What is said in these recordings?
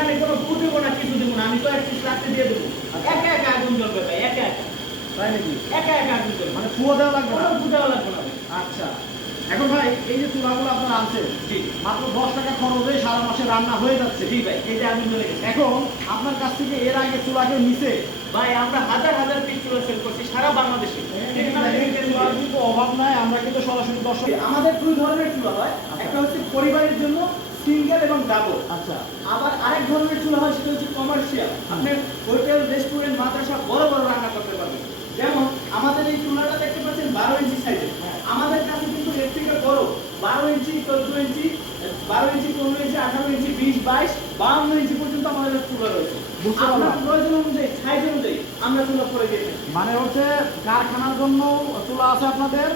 এখানে কোনো পু দেবো না কিছু দেবো না আমি তো এক পিস রাখতে দিয়ে দেবো। একা একা আগুন জ্বলবে ভাই একা একা। তাই নাকি? একা একা আগুন জ্বলবে। মানে ফুয়া দেওয়া লাগবে না? কোনো দেওয়া লাগবে না আচ্ছা। এখন ভাই এই যে চুলাগুলো আপনারা আনছেন জি। মাত্র দশ টাকা খরচে সারা মাসে রান্না হয়ে যাচ্ছে। ঠিক ভাই এই যে আগুন জ্বলে গেছে। এখন আপনার কাছ থেকে এর আগে চুলাকে নিচে ভাই আমরা হাজার হাজার পিস চুলা সেল করছি সারা বাংলাদেশে। অভাব নাই আমরা কিন্তু সরাসরি দর্শক আমাদের দুই ধরনের চুলা হয়। একটা হচ্ছে পরিবারের জন্য সিঙ্গেল এবং ডাবল আচ্ছা। আবার আরেক ধরনের চুলা হয় সেটা হচ্ছে কমার্শিয়াল আপনি হোটেল রেস্টুরেন্ট মাদ্রাসা বড় বড় রান্না করতে পারবেন। যেমন আমাদের এই চুলাটা দেখতে পাচ্ছেন বারো ইঞ্চি সাইজের আমাদের কাছে কিন্তু এর থেকে বড়। বারো ইঞ্চি চোদ্দ ইঞ্চি বারো ইঞ্চি পনেরো ইঞ্চি আঠারো ইঞ্চি বিশ বাইশ বাউন্ন ইঞ্চি পর্যন্ত আমাদের চুলা রয়েছে। আপনার প্রয়োজন অনুযায়ী সাইজ অনুযায়ী আমরা চুলা করে দিয়ে থাকি। মানে হচ্ছে কারখানার জন্য চুলা আছে আপনাদের?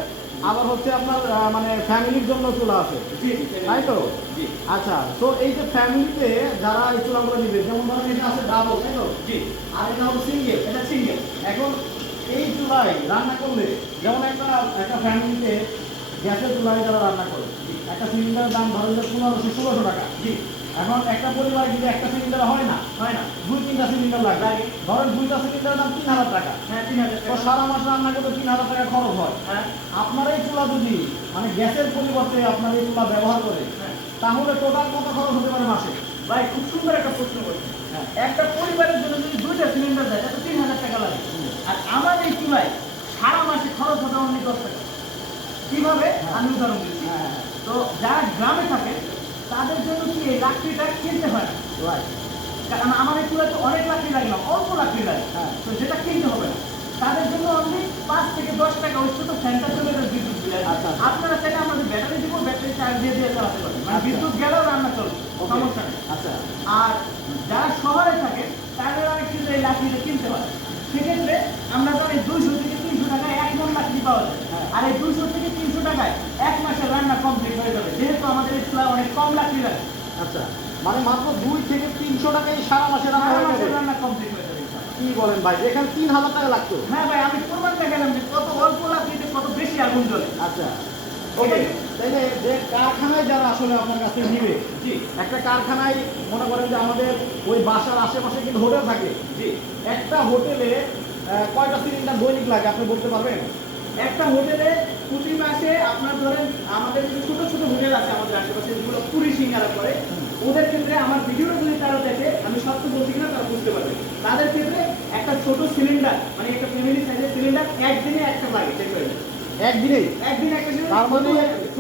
আবার হচ্ছে আপনার মানে ফ্যামিলির জন্য চুলা আছে। তাই তো? আচ্ছা তো এই যে ফ্যামিলিতে যারা এই চুলা চুলাগুলো নিবে যেমন ধরেন এটা আছে ডাবল তাই তো? আর এটা হলো সিঙ্গেল এটা সিঙ্গেল এখন এই চুলায় রান্না করলে যেমন একটা একটা ফ্যামিলিতে গ্যাসের চুলায় যারা রান্না করে একটা সিলিন্ডারের দাম ধরেন যে পনেরোশো ষোলোশো টাকা। জি। এখন একটা পরিবারে যদি একটা সিলিন্ডার হয় না হয় না দুই তিনটা সিলিন্ডার লাগবে। ধরেন দুইটা সিলিন্ডারের দাম তিন হাজার টাকা। হ্যাঁ তিন হাজার তো সারা মাসে আপনাকে তো তিন হাজার টাকা খরচ হয়। হ্যাঁ। আপনার এই চুলা যদি মানে গ্যাসের পরিবর্তে আপনার এই চুলা ব্যবহার করে হ্যাঁ। তাহলে টোটাল কত খরচ হতে পারে মাসে? ভাই খুব সুন্দর একটা প্রশ্ন করছেন। হ্যাঁ। একটা পরিবারের জন্য যদি দুইটা সিলিন্ডার দেয় তাহলে তিন হাজার টাকা লাগে। আর আমার এই চুলায় সারা মাসে খরচ হবে অনলি দশ টাকা কীভাবে আমি উদাহরণ দিচ্ছি। হ্যাঁ। তো যারা গ্রামে থাকে তাদের জন্য কি এই লাকড়িটা কিনতে হয় কারণ আমার চুলাতে অনেক লাকড়ি লাগে না অল্প লাকড়ি লাগে হ্যাঁ। তো সেটা কিনতে হবে না। তাদের জন্য অনলি পাঁচ থেকে দশ টাকা ওই ছোট ফ্যানটা চলে যাবে বিদ্যুৎ বিল আচ্ছা। আপনারা চাইলে আমাদের ব্যাটারি দিব ব্যাটারি চার্জ দিয়ে দিয়ে চালাতে পারবেন মানে আচ্ছা। বিদ্যুৎ গেলেও রান্না চলবে সমস্যা নেই। আচ্ছা। আর যারা শহরে থাকে তাদের অনেক কিন্তু এই লাকড়িটা কিনতে হয় সেক্ষেত্রে আমরা জানি দুইশো থেকে তিনশো টাকায় এক মন লাকড়ি পাওয়া যায়। হ্যাঁ। আর এই দুইশো থেকে তিনশো টাকায় এক মাসের রান্না কমপ্লিট হয়ে যাবে চুলায় অনেক কম লাকড়ি লাগে আচ্ছা মানে মাত্র দুই থেকে তিনশো টাকায় সারা মাসে রান্না কমপ্লিট হয়ে যাবে? কি বলেন ভাই এখানে তিন হাজার টাকা লাগতো? হ্যাঁ ভাই আমি প্রমাণ দেখালাম যে কত অল্প লাকড়িতে কত বেশি আগুন জ্বলে। আচ্ছা ওকে যে কারখানায় যারা আসলে আপনার কাছে নিবে জি। একটা কারখানায় মনে করেন যে আমাদের ওই বাসার আশেপাশে কিন্তু হোটেল থাকে জি। একটা হোটেলে কয়টা সিলিন্ডার দৈনিক লাগে আপনি বলতে পারবেন? একটা হোটেলে প্রতি মাসে আপনার ধরেন আমাদের যে ছোট ছোট হোটেল আছে আমাদের আশেপাশে যেগুলো পুরি সিঙ্গারা করে ওদের ক্ষেত্রে আমার ভিডিওটা যদি তারা দেখে আমি সত্য বলছি কিনা তারা বুঝতে পারবে। তাদের ক্ষেত্রে একটা ছোট সিলিন্ডার মানে একটা ফ্যামিলি সাইজের সিলিন্ডার একদিনে একটা লাগে একদিনে? একটা তার মানে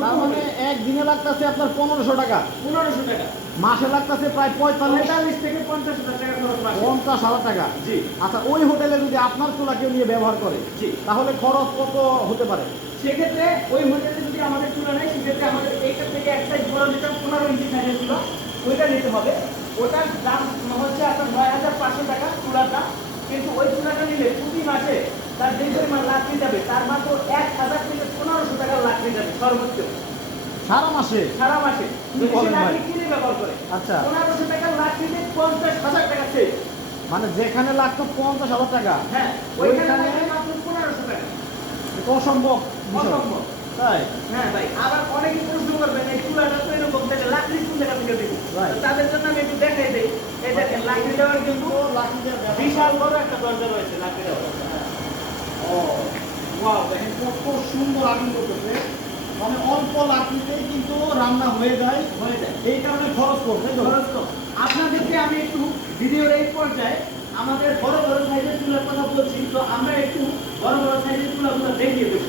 তার মানে একদিনে লাগতেছে আপনার পনেরোশো টাকা। পনেরোশো টাকা। মাসে লাগতেছে প্রায় পঁয়তাল্লিশ থেকে পঞ্চাশ হাজার টাকা খরচ পঞ্চাশ হাজার টাকা। জি। আচ্ছা ওই হোটেলে যদি আপনার চুলা কেউ নিয়ে ব্যবহার করে জি। তাহলে খরচ কত হতে পারে? সেক্ষেত্রে ওই হোটেলে যদি আমাদের চুলা নেয় সেক্ষেত্রে আমাদের এইটা থেকে এক সাইজ বড় যেটা পনেরো ইঞ্চি সাইজের চুলা ওইটা নিতে হবে। ওটার দাম হচ্ছে আপনার নয় হাজার পাঁচশো টাকা চুলাটা কিন্তু ওই চুলাটা নিলে প্রতি মাসে তার যে পরিমাণ লাকড়ি যাবে। তার মাত্র এক হাজার থেকে পনেরোশো টাকার লাকড়ি যাবে সর্বোচ্চ। সারা মাসে? সারা মাসে। সে কিনে ব্যবহার করে। আচ্ছা। পনেরোশো টাকার লাকড়িতে পঞ্চাশ হাজার টাকা সেভ মানে যেখানে লাগতো পঞ্চাশ হাজার টাকা। হ্যাঁ ওইখানে মাত্র পনেরোশো টাকা। অসম্ভব। মানে অল্প কিন্তু রান্না হয়ে যায় হয়ে যায় এই কারণে খরচ খরচ। আপনাদেরকে আমি একটু ভিডিওর এই পর্যায়ে আমাদের বড় বড় সাইজের চুলার কথা বলছি, তো আমরা একটু বড় বড় সাইজের চুলাগুলো দেখিয়ে দেবো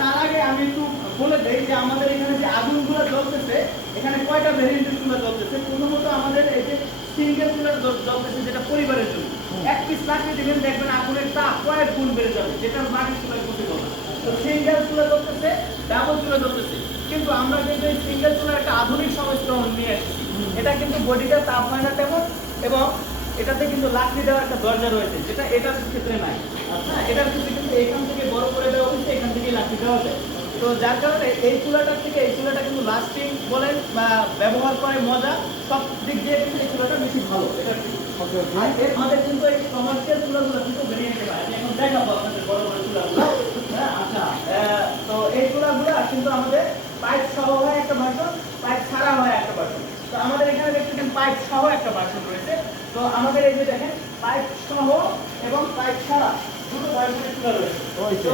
তার আগে আমি একটু বলে দেই যে আমাদের এখানে যে আগুনগুলো জ্বলতেছে এখানে কয়টা চুলা জ্বলতেছে? প্রথমত আমাদের এই যে সিঙ্গেল চুলা জ্বলতেছে যেটা পরিবারের জন্য। এক পিস লাকড়ি দিবেন দেখবেন আগুনের তাপ কয়েক গুণ বেড়ে যাবে যেটা মাটির চুলায় তো সিঙ্গেল চুলা জ্বলতেছে ডাবল চুলা জ্বলতেছে কিন্তু আমরা কিন্তু এই সিঙ্গেল চুলার একটা আধুনিক সংস্করণ নিয়ে এসেছি। এটা কিন্তু বডিটা তাপ হয় না তেমন এবং এটাতে কিন্তু লাকড়ি দেওয়ার একটা দরজা রয়েছে যেটা এটার ক্ষেত্রে নাই। আচ্ছা এটার ক্ষেত্রে কিন্তু এখান থেকে বড় করে দেওয়া হচ্ছে এখান থেকে লাকড়ি দেওয়া যায় তো যার কারণে এই চুলাটার থেকে এই চুলাটা কিন্তু লাস্টিং বলেন বা ব্যবহার করে মজা সব দিক দিয়ে কিন্তু এই চুলাটা বেশি ভালো। এটা আর এর আমাদের কিন্তু এই কমার্শিয়াল চুলাগুলো কিন্তু বেরিয়ে গেছে আমি এখন দেখাবো আপনাদের বড় বড় চুলাগুলো। হ্যাঁ আচ্ছা তো এই চুলাগুলো কিন্তু আমাদের পাইপ সহ হয় একটা ভার্সন পাইপ ছাড়া হয় একটা ভার্সন তো আমাদের এখানে দেখতেছেন পাইপ সহ একটা ভার্সন রয়েছে। তো আমাদের এই যে দেখেন পাইপ সহ এবং পাইপ ছাড়া দুটো ভার্সনের রয়েছে।